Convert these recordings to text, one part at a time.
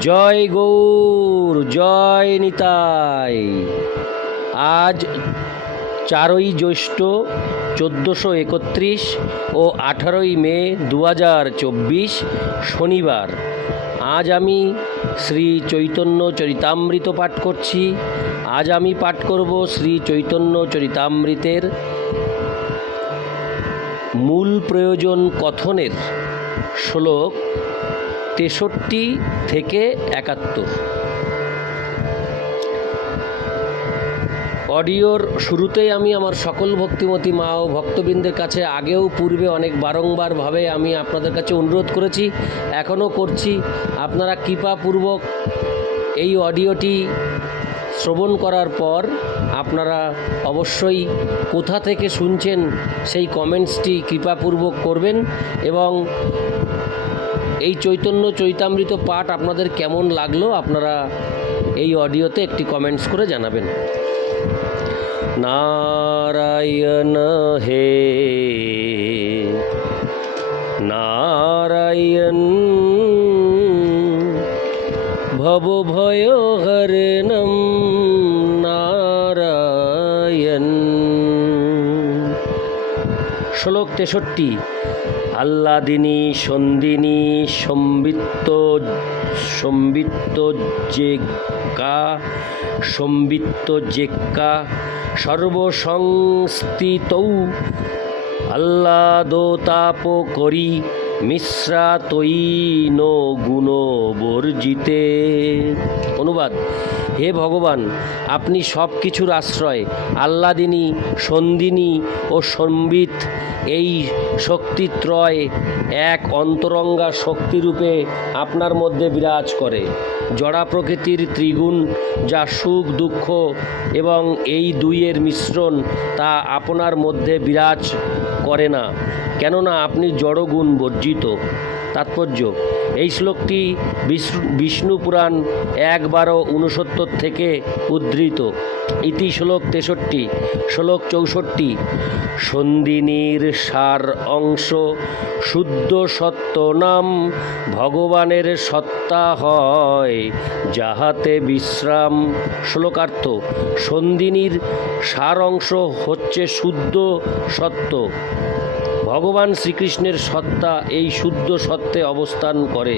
জয় গৌর, জয় নিতাই। আজ চারই জ্যৈষ্ঠ চোদ্দোশো একত্রিশ ও আঠারোই মে দু হাজার চব্বিশ শনিবার। আজ আমি শ্রী চৈতন্য চরিতামৃত পাঠ করছি। আজ আমি পাঠ করব শ্রী চৈতন্য চরিতামৃতের মূল প্রয়োজন কথনের শ্লোক তেষট্টি থেকে একাত্তর। অডিওর শুরুতেই আমি আমার সকল ভক্তিমতী মা ও ভক্তবৃন্দের কাছে আগেও পূর্বে অনেক বারংবারভাবে আমি আপনাদের কাছে অনুরোধ করেছি, এখনও করছি। আপনারা কৃপাপূর্বক এই অডিওটি শ্রবণ করার পর আপনারা অবশ্যই কোথা থেকে শুনছেন সেই কমেন্টসটি কৃপাপূর্বক করবেন এবং এই চৈতন্য চৈতামৃত পাঠ আপনাদের কেমন লাগল আপনারা এই অডিওতে একটি কমেন্টস করে জানাবেন। নারায়ণ হে, নারায়ণ, ভব ভয় হরণম, নারায়ণ। শ্লোক তেষট্টি আল্লাদিনী সন্দিনী সম্বিত্ত সম্বিত্ত জেকা সম্বিত্ত জেক্কা সর্বসংস্থিতৌ আহ্লাদতাপ করি মিশ্রা তৈন গুণ বর্জিতে। অনুবাদ, হে ভগবান, আপনি সব কিছুর আশ্রয় আল্লাদিনী সন্দিনী ও সম্বিত এই শক্তিত্রয় এক অন্তরঙ্গা শক্তিরূপে আপনার মধ্যে বিরাজ করে। জড়া প্রকৃতির ত্রিগুণ যা সুখ, দুঃখ এবং এই দুইয়ের মিশ্রণ তা আপনার মধ্যে বিরাজ করে না। কেননা আপনি জড়গুণ বর্জিত। তাৎপর্য। এই শ্লোকটি বিষ্ণু পুরাণ এক বারো উনসত্তর থেকে উদ্ধৃত। ইতি শ্লোক তেষট্টি, শ্লোক চৌষট্টি। সন্দিনীর সার অংশ শুদ্ধ সত্য নাম ভগবানের সত্তা হয়, যাহাতে বিশ্রাম। শ্লোকার্থ সন্দিনীর সার অংশ হচ্ছে শুদ্ধ সত্য। ভগবান শ্রীকৃষ্ণের সত্তা এই শুদ্ধ সত্ত্বে অবস্থান করে।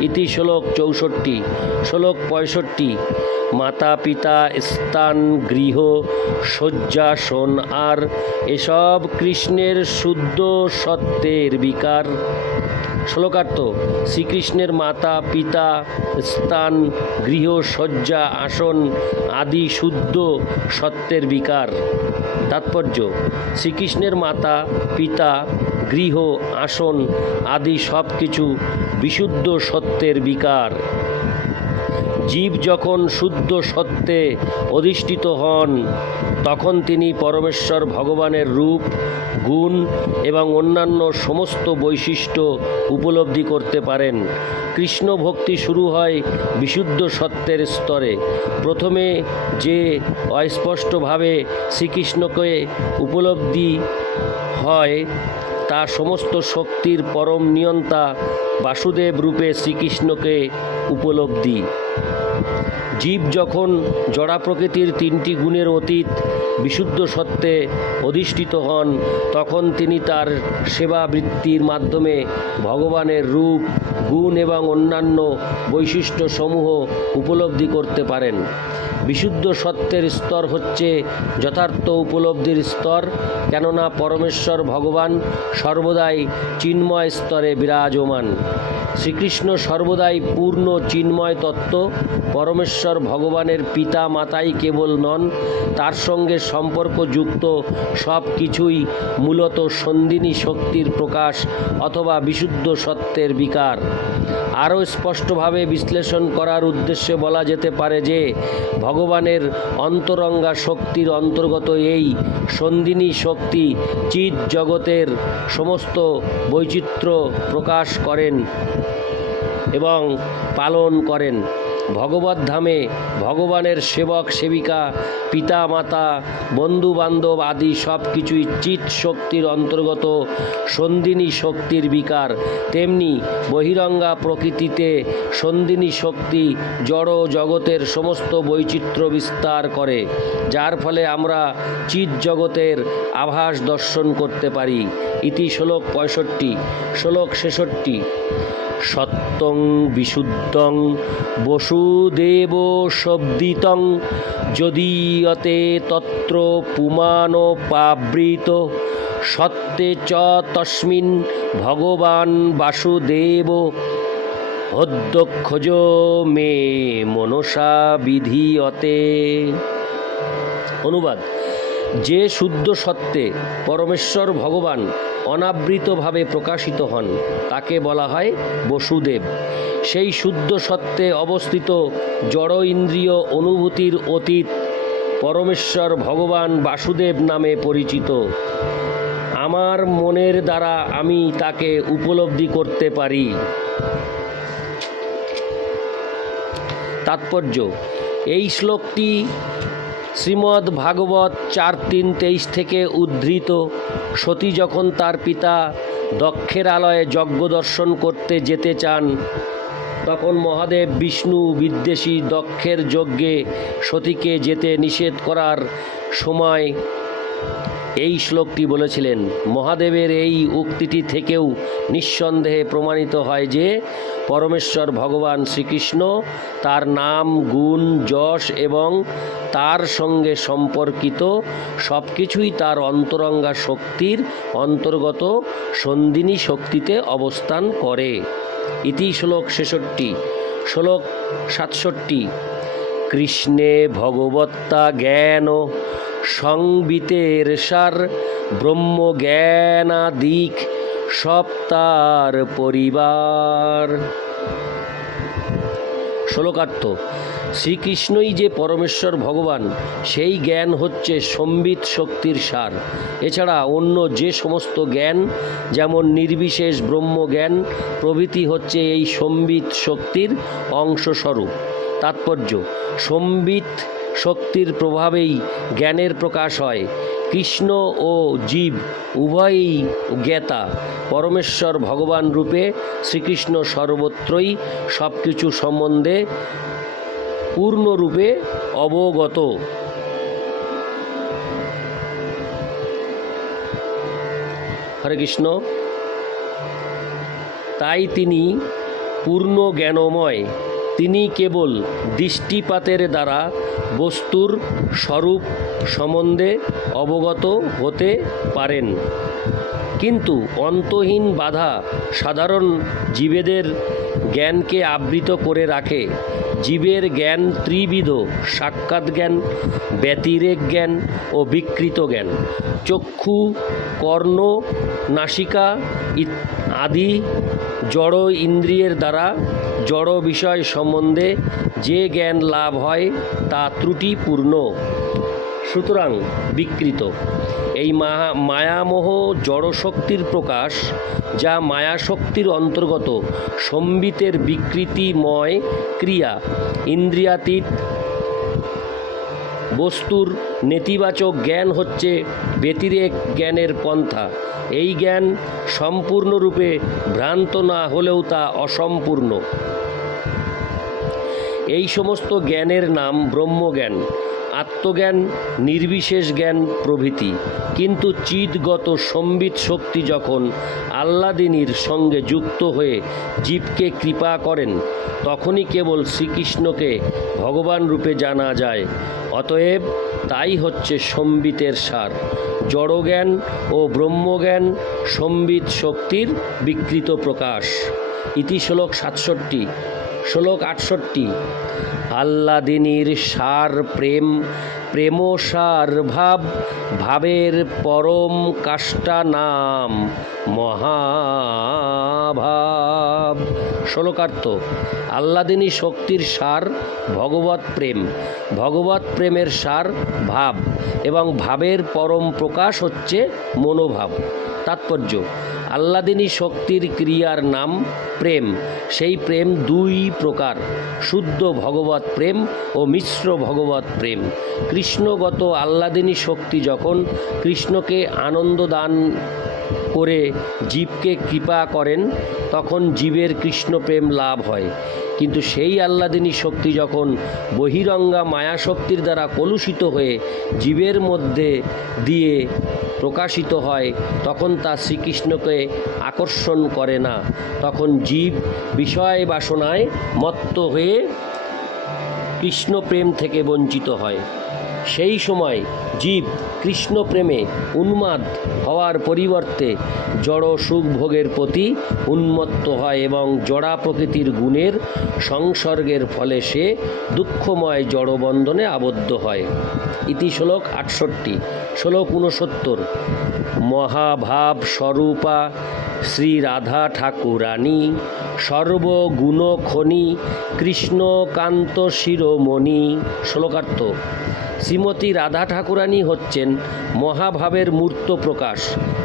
ইতি শ্লোক চৌষট্টি, শ্লোক পঁয়ষট্টি। মাতা পিতা স্থান গৃহ শয্যা শয্যাসন আর এসব কৃষ্ণের শুদ্ধ সত্ত্বের বিকার। শ্লোকার্থ, শ্রীকৃষ্ণের মাতা, পিতা, স্থান, গৃহ, শয্যা, আসন আদি শুদ্ধ সত্যের বিকার। তাৎপর্য, শ্রীকৃষ্ণের মাতা, পিতা, গৃহ, আসন আদি সব কিছু বিশুদ্ধ সত্যের বিকার। জীব যখন শুদ্ধ সত্ত্বে অধিষ্ঠিত হন, তখন তিনি পরমেশ্বর ভগবানের রূপ, গুণ এবং অন্যান্য সমস্ত বৈশিষ্ট্য উপলব্ধি করতে পারেন। কৃষ্ণ ভক্তি শুরু হয় বিশুদ্ধ সত্যের স্তরে। প্রথমে যে অস্পষ্টভাবে শ্রীকৃষ্ণকে উপলব্ধি হয়, তা সমস্ত শক্তির পরম নিয়ন্তা বাসুদেব রূপে শ্রীকৃষ্ণকে উপলব্ধি। জীব যখন জড়া প্রকৃতির তিনটি গুণের অতীত, বিশুদ্ধ সত্ত্বে অধিষ্ঠিত হন, তখন তিনি তার সেবা বৃত্তির মাধ্যমে ভগবানের রূপ, গুণ এবং অন্যান্য বৈশিষ্ট্য সমূহ উপলব্ধি করতে পারেন। বিশুদ্ধ সত্যের স্তর হচ্ছে যথার্থ উপলব্ধির স্তর, কেননা পরমেশ্বর ভগবান সর্বদাই চিন্ময় স্তরে বিরাজমান। শ্রীকৃষ্ণ সর্বদাই পূর্ণ চিন্ময় তত্ত্ব, পরমেশ্বর ভগবানের পিতা মাতাই কেবল নন, তার সঙ্গে সম্পর্কযুক্ত সব কিছুই মূলত সন্দিনী শক্তির প্রকাশ অথবা বিশুদ্ধ সত্যের বিকার। আরও স্পষ্টভাবে বিশ্লেষণ করার উদ্দেশ্যে বলা যেতে পারে যে, ভগবানের অন্তরঙ্গা শক্তির অন্তর্গত এই সন্দিনী শক্তি চিৎ জগতের সমস্ত বৈচিত্র্য প্রকাশ করেন। এবং পালন করেন। ভগবত ধামে ভগবানের সেবক, সেবিকা পিতা মাতা বন্ধু বান্ধব আদি সব কিছুই চিৎ শক্তির অন্তর্গত সন্দিনী শক্তির বিকার। তেমনি বহিরঙ্গা প্রকৃতিতে সন্দিনী শক্তি জড় জগতের সমস্ত বৈচিত্র্য বিস্তার করে, যার ফলে আমরা চিৎ জগতের আভাস দর্শন করতে পারি। ইতি শ্লোক পঁয়ষট্টি, শ্লোক ছেষট্টি। সত্যং বিশুদ্ধং বসুদেব শব্দিতং। যদিয়তে তত্র পুমান পাবৃত, সত্যে চ তস্মিন ভগবান বাসুদেব। অধ্যক্ষজ মে মনসা বিধিয়তে অনুবাদ। যে শুদ্ধ সত্ত্বে পরমেশ্বর ভগবান অনাবৃতভাবে প্রকাশিত হন, তাকে বলা হয় বসুদেব। সেই শুদ্ধ সত্ত্বে অবস্থিত জড় ইন্দ্রিয় অনুভূতির অতীত পরমেশ্বর ভগবান বাসুদেব নামে পরিচিত। আমার মনের দ্বারা আমি তাকে উপলব্ধি করতে পারি। তাৎপর্য, এই শ্লোকটি শ্রীমদ্ ভাগবত চার তিন তেইশ থেকে উদ্ধৃত। সতী যখন তার পিতা দক্ষের আলয়ে যজ্ঞ দর্শন করতে যেতে চান, তখন মহাদেব বিষ্ণু বিদ্বেষী দক্ষের যজ্ঞে সতীকে যেতে নিষেধ করার সময় এই শ্লোকটি বলেছিলেন, মহাদেবের এই উক্তিটি থেকেও নিঃসন্দেহে প্রমাণিত হয় যে পরমেশ্বর ভগবান শ্রীকৃষ্ণ, তার নাম, গুণ, যশ এবং তার সঙ্গে সম্পর্কিত সব কিছুই তার অন্তরঙ্গা শক্তির অন্তর্গত সন্দিনী শক্তিতে অবস্থান করে। ইতি শ্লোক ছেষট্টি। শ্লোক সাতষট্টি। কৃষ্ণে ভগবত্তা জ্ঞান, সংবিতের সার ব্রহ্ম জ্ঞানাদিক সপ্তার পরিবার। শ্লোকার্থ, শ্রীকৃষ্ণই যে পরমেশ্বর ভগবান, সেই জ্ঞান হচ্ছে সম্বিত শক্তির সার। এছাড়া অন্য যে সমস্ত জ্ঞান, যেমন নির্বিশেষ ব্রহ্মজ্ঞান, প্রভৃতি হচ্ছে এই সম্বিত শক্তির অংশস্বরূপ। তাৎপর্য, সম্বিত শক্তির প্রভাবেই জ্ঞানের প্রকাশ হয়। কৃষ্ণ ও জীব উভয়ই জ্ঞাতা। পরমেশ্বর ভগবান রূপে শ্রীকৃষ্ণ সর্বত্রই সব কিছু সম্বন্ধে পূর্ণরূপে অবগত। হরে কৃষ্ণ। তাই তিনি পূর্ণ জ্ঞানময়। তিনি কেবল দৃষ্টিপাতের দ্বারা বস্তুর স্বরূপ সম্বন্ধে অবগত হতে পারেন। কিন্তু অন্তহীন বাধা সাধারণ জীবেদের জ্ঞানকে আবৃত করে রাখে। জীবের জ্ঞান ত্রিবিধ, সাক্ষাৎ জ্ঞান, ব্যতিরেক জ্ঞান ও বিকৃত জ্ঞান। চক্ষু, কর্ণ, নাসিকা আদি জড় ইন্দ্রিয়ের দ্বারা জড় বিষয় সম্বন্ধে যে জ্ঞান লাভ হয় তা ত্রুটিপূর্ণ। সুতরাং বিকৃত। এই মায়া মায়ামোহ জড়শক্তির প্রকাশ, যা মায়াশক্তির অন্তর্গত, সম্বিতের বিকৃতিময় ক্রিয়া, ইন্দ্রিয়াতীত বস্তুর নেতিবাচক জ্ঞান হচ্ছে ব্যতিরেক জ্ঞানের পন্থা। এই জ্ঞান সম্পূর্ণরূপে ভ্রান্ত না হলেও তা অসম্পূর্ণ। এই সমস্ত জ্ঞানের নাম ব্রহ্মজ্ঞান, আত্মজ্ঞান, নির্বিশেষ জ্ঞান প্রভৃতি। কিন্তু চিৎগত সম্বিত শক্তি যখন আল্লাদিনীর সঙ্গে যুক্ত হয়ে জীবকে কৃপা করেন, তখনই কেবল শ্রীকৃষ্ণকে ভগবান রূপে জানা যায়। অতএব তাই হচ্ছে সম্বিতের সার। জড়জ্ঞান ও ব্রহ্মজ্ঞান সম্বিত শক্তির বিকৃত প্রকাশ। ইতি শ্লোক সাতষট্টি। শ্লোক আটষট্টি আল্লাদিনীর সার প্রেম প্রেমসার ভাব, ভাবের পরম কাষ্টা নাম মহাভাব। শ্লোকার্থ আল্লাদিনী শক্তির সার ভগবত প্রেম। ভগবত প্রেমের সার, ভাব এবং ভাবের পরম প্রকাশ হচ্ছে মনোভাব, তাৎপর্য। আল্লাদিনী শক্তির ক্রিয়ার নাম প্রেম। সেই প্রেম দুই প্রকার, শুদ্ধ ভগবত প্রেম ও মিশ্র ভগবত প্রেম। কৃষ্ণগত আল্লাদিনী শক্তি যখন কৃষ্ণকে আনন্দ দান করে জীবকে কৃপা করেন, তখন জীবের কৃষ্ণপ্রেম লাভ হয়। কিন্তু সেই আল্লাদিনী শক্তি যখন বহিরঙ্গা মায়া শক্তির দ্বারা কলুষিত হয়ে জীবের মধ্যে দিয়ে প্রকাশিত হয়, তখন তা শ্রীকৃষ্ণকে আকর্ষণ করে না। তখন জীব বিষয় বাসনায় মত্ত হয়ে কৃষ্ণপ্রেম থেকে বঞ্চিত হয়। সেই সময় জীব কৃষ্ণ প্রেমে উন্মাদ হওয়ার পরিবর্তে জড় সুখ ভোগের প্রতি উন্মত্ত হয় এবং জড়া প্রকৃতির গুণের সংসর্গের ফলে সে দুঃখময় জড়বন্ধনে আবদ্ধ হয়। ইতি শ্লোক আটষট্টি, শ্লোক উনসত্তর মহাভাব স্বরূপা শ্রী রাধা ঠাকুরানী সর্বগুণ খনি কৃষ্ণকান্ত শিরোমণি। শ্লোকার্থ, শ্রীমতী রাধা ঠাকুরানী হচ্ছেন মহাভাবের মূর্ত প্রকাশ।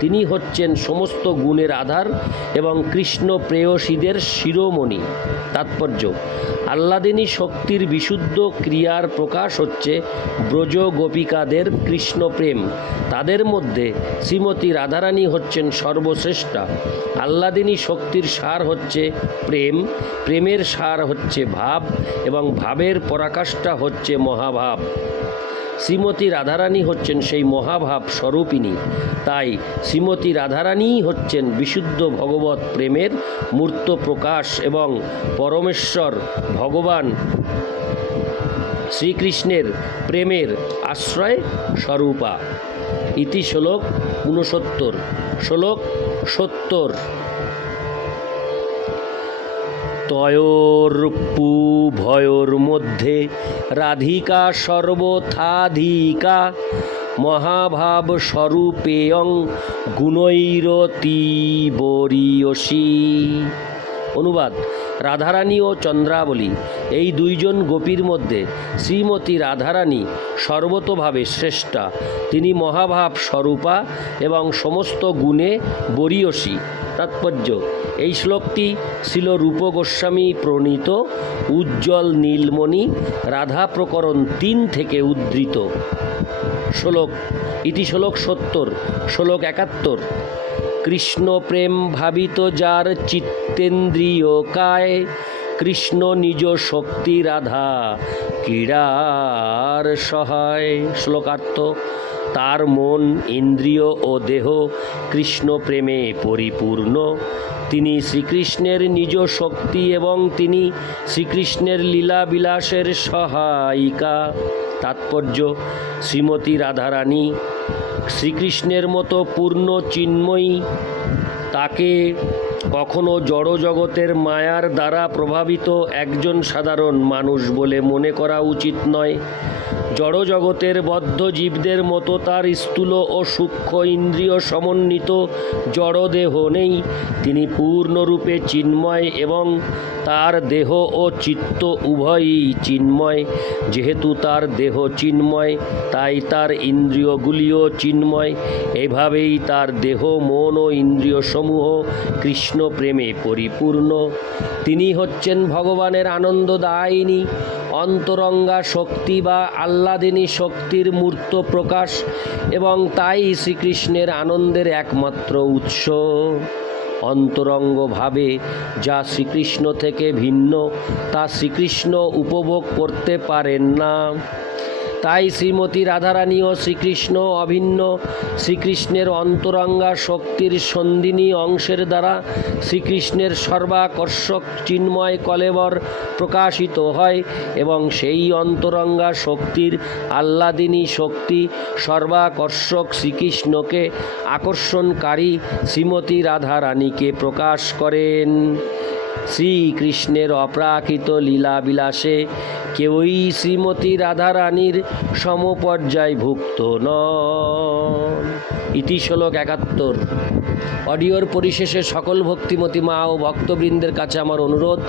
তিনি হচ্ছেন সমস্ত গুণের আধার এবং কৃষ্ণ প্রেয়সীদের শিরোমণি। তাৎপর্য আল্লাদিনী শক্তির বিশুদ্ধ ক্রিয়ার প্রকাশ হচ্ছে ব্রজ গোপিকাদের কৃষ্ণ প্রেম। তাদের মধ্যে শ্রীমতী রাধারানী হচ্ছেন সর্বশ্রেষ্ঠা। আল্লাদিনী শক্তির সার হচ্ছে প্রেম, প্রেমের সার হচ্ছে ভাব এবং ভাবের পরাকাষ্ঠা হচ্ছে মহাভাব। শ্রীমতী রাধারানী হচ্ছেন সেই মহাভাব স্বরূপিনী তাই শ্রীমতী রাধারানীই হচ্ছেন বিশুদ্ধ ভগবত প্রেমের মূর্ত প্রকাশ এবং পরমেশ্বর ভগবান শ্রীকৃষ্ণের প্রেমের আশ্রয় স্বরূপা। ইতি শ্লোক ঊনসত্তর। শ্লোক সত্তর। তয়োর্পু ভয়োর মধ্যে রাধিকা সর্বথাধিকা মহাভাব স্বরূপেয়ং গুণৈরতি বরিয়সী অনুবাদ, রাধারানী ও চন্দ্রাবলী, এই দুইজন গোপীর মধ্যে শ্রীমতী রাধারানী সর্বতোভাবে শ্রেষ্ঠা। তিনি মহাভাব স্বরূপা এবং সমস্ত গুণে বরিয়সী। তাৎপর্য এই শ্লোকটি ছিল রূপ গোস্বামী প্রণীত, উজ্জ্বল নীলমণি, রাধা প্রকরণ তিন থেকে উদ্ধৃত। শ্লোক, ইতি শ্লোক সত্তর, শ্লোক একাত্তর। কৃষ্ণ প্রেম ভাবিত যার চিত্তেন্দ্রিয় কায়, কৃষ্ণ নিজ শক্তি রাধা ক্রীড়ার সহায়। শ্লোকার্থ, তার মন, ইন্দ্রিয় ও দেহ কৃষ্ণ প্রেমে পরিপূর্ণ তিনি শ্রীকৃষ্ণের নিজ শক্তি এবং তিনি শ্রীকৃষ্ণের লীলা বিলাসের সহায়িকা। তাৎপর্য, শ্রীমতী রাধারানী শ্রীকৃষ্ণের মতো পূর্ণ চিন্ময়ী, তাকে কখনো জড় জগতের মায়ার দ্বারা প্রভাবিত একজন সাধারণ মানুষ বলে মনে করা উচিত নয়। জড় জগতের বদ্ধ জীবদের মতো তার স্থূল ও সূক্ষ্ম ইন্দ্রিয় সমন্বিত জড়দেহ নেই। তিনি পূর্ণরূপে চিন্ময় এবং তার দেহ ও চিত্ত উভয়ই চিন্ময়। যেহেতু তার দেহ চিন্ময়, তাই তার ইন্দ্রিয়গুলিও চিন্ময়। এভাবেই তার দেহ মন ও ইন্দ্রিয় সমূহ কৃষ্ণ প্রেমে পরিপূর্ণ। তিনি হচ্ছেন ভগবানের আনন্দদায়িনী। অন্তরঙ্গা শক্তি বা আহ্লাদিনী শক্তির মূর্ত প্রকাশ এবং তাই শ্রীকৃষ্ণের আনন্দের একমাত্র উৎস। অন্তরঙ্গভাবে যা শ্রীকৃষ্ণ থেকে ভিন্ন, তা শ্রীকৃষ্ণ উপভোগ করতে পারেন না। তাই শ্রীমতী রাধারানী ও শ্রীকৃষ্ণ অভিন্ন শ্রীকৃষ্ণের অন্তরঙ্গা শক্তির সন্ধিনী অংশের দ্বারা শ্রীকৃষ্ণের সর্বাকর্ষক চিন্ময় কলেবর প্রকাশিত হয় এবং সেই অন্তরঙ্গা শক্তির আহ্লাদিনী শক্তি সর্বাকর্ষক শ্রীকৃষ্ণকে আকর্ষণকারী শ্রীমতী রাধারানীকে প্রকাশ করেন। শ্রীকৃষ্ণের অপ্রাকৃত লীলা বিলাসে কেউই শ্রীমতী রাধারানীর সমপর্যায় ভুক্ত নন। ইতি শ্লোক একাত্তর। অডিওর পরিশেষে সকল ভক্তিমতী মা ও ভক্তবৃন্দের কাছে আমার অনুরোধ,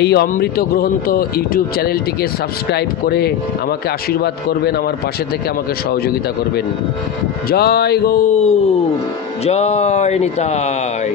এই অমৃত গ্রন্থ ইউটিউব চ্যানেলটিকে সাবস্ক্রাইব করে আমাকে আশীর্বাদ করবেন, আমার পাশে থেকে আমাকে সহযোগিতা করবেন। জয় গৌ জয় নিতাই।